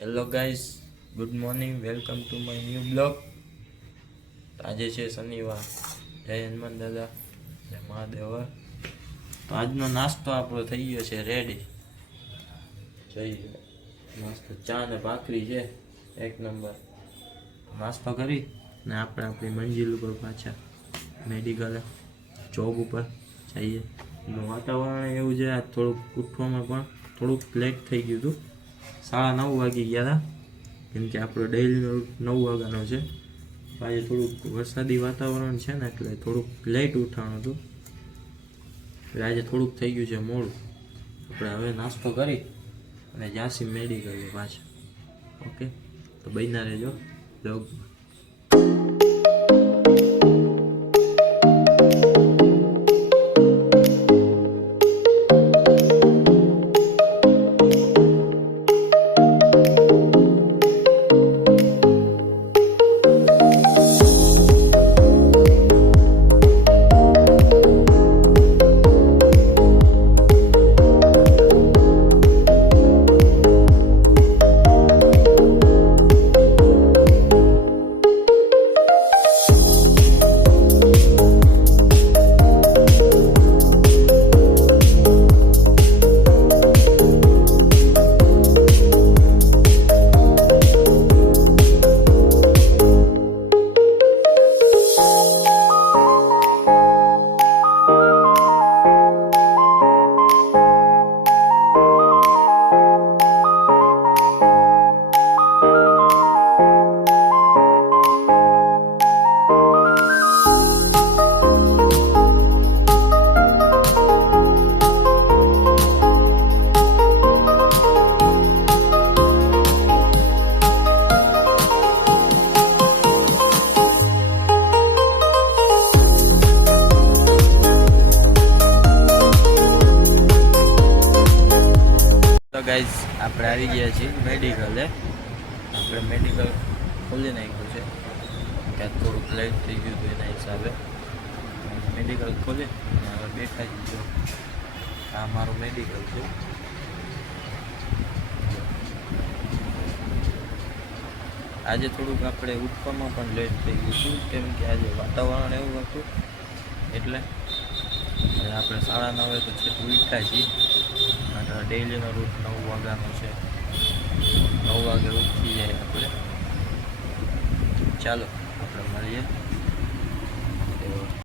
Hello guys, good morning, welcome to my new blog. આજે છે શનિવાર. જય હનુમાન દાદા, જય મહાદેવ. તો આજનો નાસ્તો આપણો થઈ ગયો છે રેડી. જઈ નાસ્તો ચા ને ભાખરી છે, એક નંબર. નાસ્તો કરી ને આપણે આપણી મંજિલ ઉપર પાછા મેડિકલે જોબ ઉપર જઈએ. વાતાવરણ એવું છે, આજ થોડુંક ઉઠવામાં પણ થોડુંક લેટ થઈ ગયું હતું. 9:30 વાગી ગયા હતા, કેમ કે આપણો ડેઈલીનો રૂટ 9 વાગ્યાનો છે. આજે થોડુંક વરસાદી વાતાવરણ છે ને, એટલે થોડુંક લેટ ઉઠાણું હતું. એટલે આજે થોડુંક થઈ ગયું છે મોડું. આપણે હવે નાસ્તો કરી અને જાસી મેડિકલે પાછા. ઓકે, તો બન્યા રહેજો બ્લોગમાં. તો ગાઈઝ, આપણે આવી ગયા છીએ મેડિકલે. આપણે મેડિકલ ખોલી નાખ્યું છે, ક્યાંક થોડુંક લેટ થઈ ગયું હતું એના હિસાબે. મેડિકલ ખોલી હવે બેઠા જ. આ મારું મેડિકલ છે. આજે થોડુંક આપણે ઉઠવામાં પણ લેટ થઈ ગયું હતું, કેમ કે આજે વાતાવરણ એવું હતું. એટલે આપણે 9:30 તો છે ઉઠ્યા છીએ. ડેઈલીનો રૂટ 9 વાગ્યાનો છે. 9 વાગે ઉઠી જાય આપણે. ચાલો આપણે મળીએ.